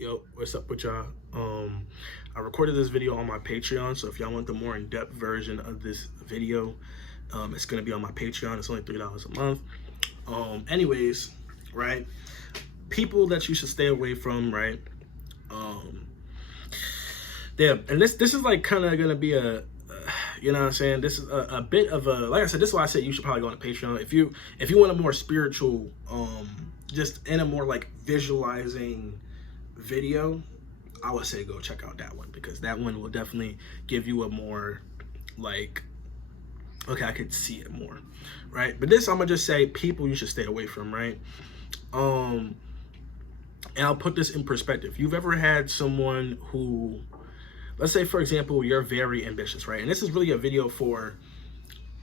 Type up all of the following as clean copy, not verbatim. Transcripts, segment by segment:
Yo, what's up with y'all? I recorded this video on my Patreon, so if y'all want the more in-depth version of this video, it's gonna be on my Patreon. It's only $3 a month. Anyways, right? People that you should stay away from, right? Yeah, and this is like kind of gonna be you know what I'm saying? This is a bit of a, like I said, this is why I said you should probably go on Patreon if you want a more spiritual, just in a more like visualizing video. I would say go check out that one, because that one will definitely give you a more like, okay, I could see it more, right? But this, I'm gonna just say people you should stay away from, right? And I'll put this in perspective. You've ever had someone who, let's say for example, you're very ambitious, right? And this is really a video for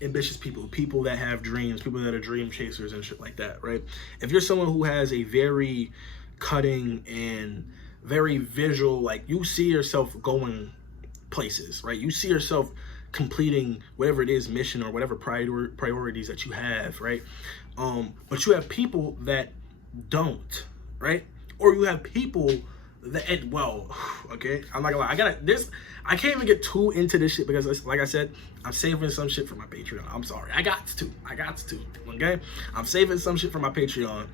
ambitious people that have dreams, people that are dream chasers and shit like that, right? If you're someone who has a very cutting and very visual, like you see yourself going places, right? You see yourself completing whatever it is, mission or whatever priorities that you have, right? But you have people that don't, right? Or you have people that, well, okay, I'm not gonna lie, I can't even get too into this shit because, like I said, I'm saving some shit for my Patreon. I'm sorry, I got to, okay? I'm saving some shit for my Patreon,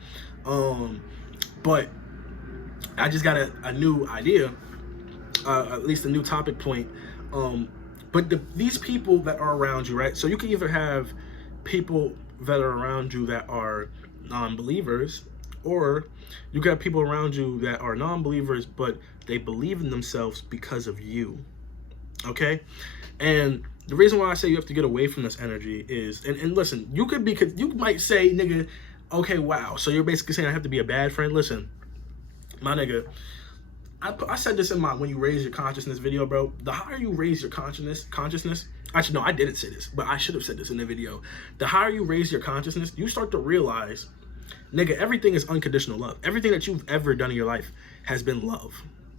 but I just got a new idea, at least a new topic point. But these people that are around you, right? So you can either have people that are around you that are non-believers, or you got people around you that are non-believers, but they believe in themselves because of you, okay? And the reason why I say you have to get away from this energy is, and listen, you might say, nigga, okay, wow, so you're basically saying I have to be a bad friend. Listen, my nigga, I said this in my when you raise your consciousness video, bro. The higher you raise your consciousness, actually no, I didn't say this, but I should have said this in the video. The higher you raise your consciousness, you start to realize, nigga, everything is unconditional love. Everything that you've ever done in your life has been love,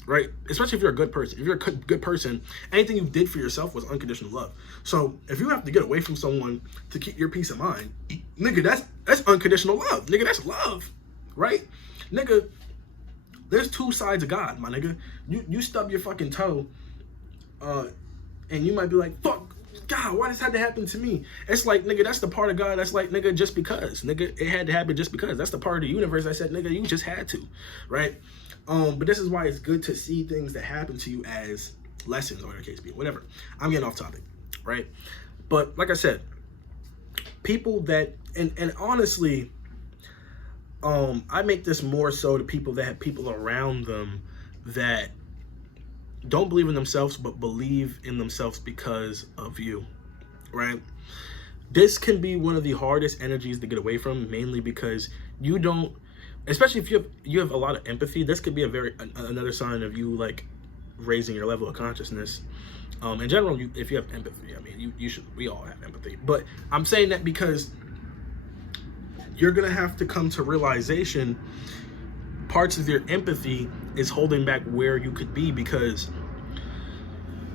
right? Especially if you're a good person. If you're a good person, anything you did for yourself was unconditional love. So if you have to get away from someone to keep your peace of mind, nigga, that's unconditional love. Nigga, that's love, right? Nigga, there's two sides of God, my nigga. You stub your fucking toe, and you might be like, fuck, God, why this had to happen to me? It's like, nigga, that's the part of God that's like, nigga, just because. Nigga, it had to happen just because. That's the part of the universe that said, nigga, you just had to, right? But this is why it's good to see things that happen to you as lessons, or whatever the case be, whatever. I'm getting off topic, right? But like I said, people that, and honestly, I make this more so to people that have people around them that don't believe in themselves, but believe in themselves because of you, right? This can be one of the hardest energies to get away from, mainly because you don't, especially if you have a lot of empathy. This could be another sign of you like raising your level of consciousness. In general, if you have empathy, I mean, we all have empathy, but I'm saying that because you're gonna have to come to realization parts of your empathy is holding back where you could be. Because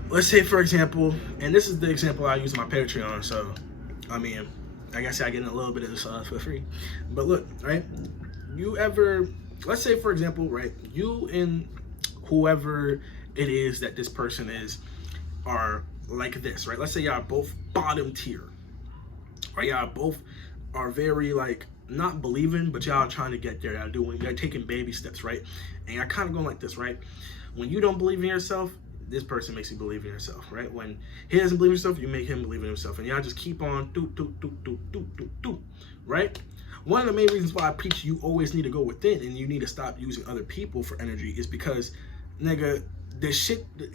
let's say for example, and this is the example I use on my Patreon, so I mean, like I said, I get a little bit of this for free. But look, right, let's say for example, right, you and whoever it is that this person is are like this, right? Let's say y'all both bottom tier, or y'all both are very like not believing, but y'all trying to get there. Y'all taking baby steps, right? And y'all kind of going like this, right? When you don't believe in yourself, this person makes you believe in yourself, right? When he doesn't believe in himself, you make him believe in himself, and y'all just keep on do, right? One of the main reasons why I preach you always need to go within and you need to stop using other people for energy is because, nigga,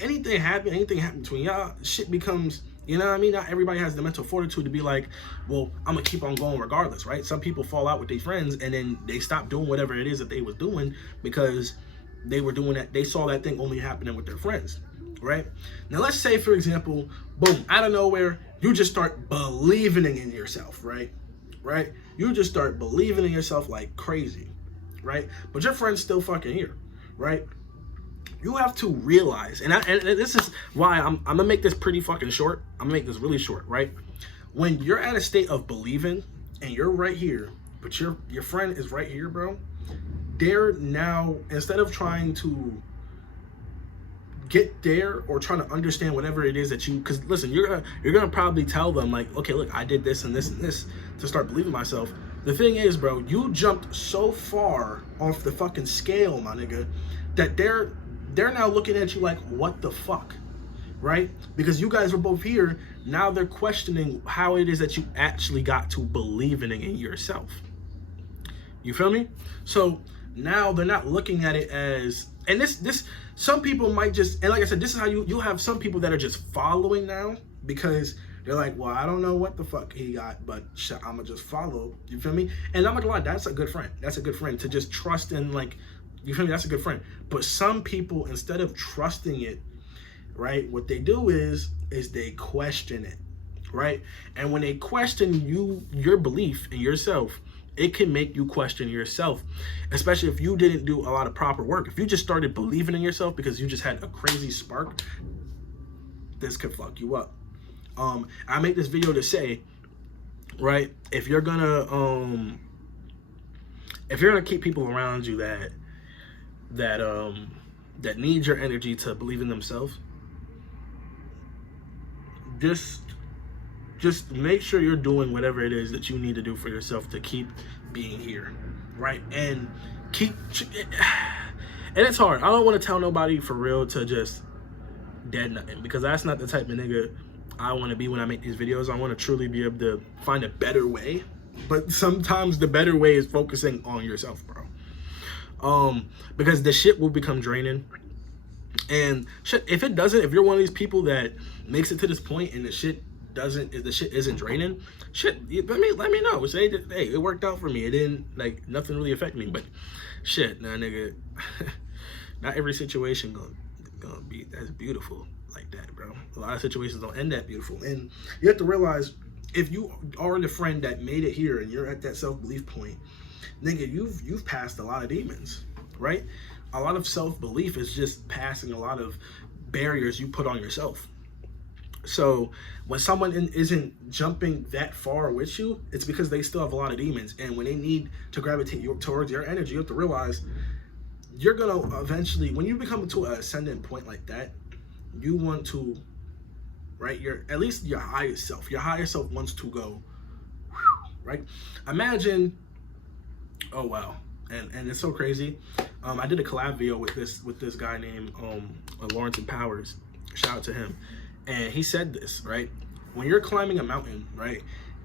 anything happen between y'all, shit becomes, you know what I mean? Not everybody has the mental fortitude to be like, well, I'm gonna keep on going regardless, right? Some people fall out with their friends and then they stop doing whatever it is that they was doing because they were doing that. They saw that thing only happening with their friends, right? Now let's say, for example, boom, out of nowhere, you just start believing in yourself, right? You just start believing in yourself like crazy, right? But your friend's still fucking here, right? You have to realize, and this is why I'm gonna make this pretty fucking short. I'm gonna make this really short, right? When you're at a state of believing and you're right here, but your friend is right here, bro, they're now, instead of trying to get there or trying to understand whatever it is that you, because listen, you're gonna probably tell them like, okay, look, I did this and this and this to start believing myself. The thing is, bro, you jumped so far off the fucking scale, my nigga, that they're now looking at you like, what the fuck, right? Because you guys were both here. Now they're questioning how it is that you actually got to believing in yourself. You feel me? So now they're not looking at it as, and this some people might just, and like I said, this is how you'll have some people that are just following now because they're like, well, I don't know what the fuck he got, but I'm gonna just follow. You feel me? And I'm not gonna lie, that's a good friend. That's a good friend to just trust in, like, you feel me? That's a good friend. But some people, instead of trusting it, right, what they do is they question it, right? And when they question your belief in yourself, it can make you question yourself, especially if you didn't do a lot of proper work. If you just started believing in yourself because you just had a crazy spark, this could fuck you up. I make this video to say, right, if you're gonna keep people around you that need your energy to believe in themselves, just make sure you're doing whatever it is that you need to do for yourself to keep being here, right? And and it's hard. I don't want to tell nobody for real to just dead nothing, because that's not the type of nigga I want to be when I make these videos. I want to truly be able to find a better way, but sometimes the better way is focusing on yourself, bro. Because the shit will become draining. And shit, if it doesn't, if you're one of these people that makes it to this point and the shit isn't draining, shit, let me know. Say, hey, it worked out for me. It didn't, like, nothing really affect me. But shit, nah, nigga, not every situation gonna be as beautiful like that, bro. A lot of situations don't end that beautiful. And you have to realize, if you are the friend that made it here and you're at that self-belief point, nigga, you've passed a lot of demons, right? A lot of self-belief is just passing a lot of barriers you put on yourself. So when someone isn't jumping that far with you, it's because they still have a lot of demons. And when they need to gravitate towards your energy, you have to realize you're going to eventually, when you become to an ascendant point like that, you want to, right, at least your higher self wants to go, right? Imagine, oh wow, and it's so crazy. I did a collab video with this guy named Lawrence Powers. Shout out to him. And he said this, right? When you're climbing a mountain, right,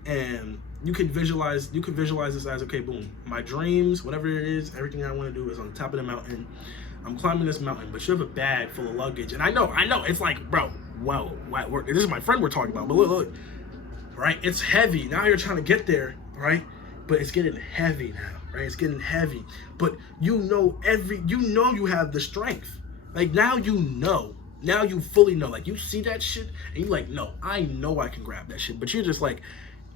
and you could visualize this as, okay, boom, my dreams, whatever it is, everything I want to do is on the top of the mountain. I'm climbing this mountain, but you have a bag full of luggage. And I know, it's like, bro, whoa, this is my friend we're talking about, but look, right? It's heavy. Now you're trying to get there, right? But it's getting heavy now, right? It's getting heavy. But you know you have the strength. Like, now you fully know. Like, you see that shit and you're like, no, I know I can grab that shit. But you're just like,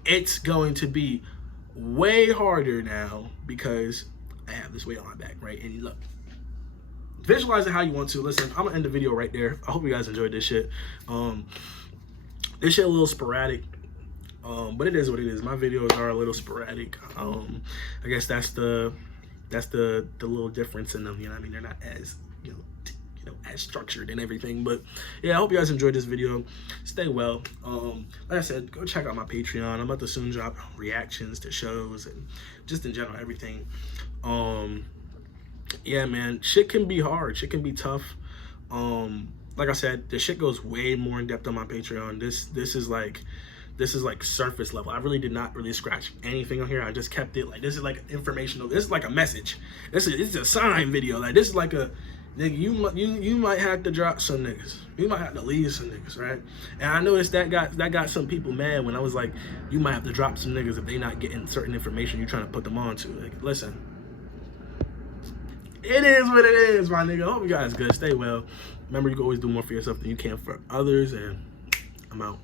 it's going to be way harder now because I have this weight on my back, right? And look, visualize it how you want to. Listen, I'm gonna end the video right there. I hope you guys enjoyed this shit. This shit a little sporadic, but it is what it is. My videos are a little sporadic. I guess that's the little difference in them. You know what I mean? They're not as as structured and everything. But yeah, I hope you guys enjoyed this video. Stay well. Like I said, go check out my Patreon. I'm about to soon drop reactions to shows and just in general everything. Yeah, man, shit can be hard. Shit can be tough. Like I said, the shit goes way more in depth on my Patreon. This is like surface level. I really did not really scratch anything on here. I just kept it like, this is like informational. This is like a message. This is a sign video. Like, this is like a nigga, you might have to drop some niggas. You might have to leave some niggas, right? And I noticed that got some people mad when I was like, you might have to drop some niggas if they not getting certain information you're trying to put them on to. Like, listen, it is what it is, my nigga. I hope you guys good. Stay well. Remember, you can always do more for yourself than you can for others, and I'm out.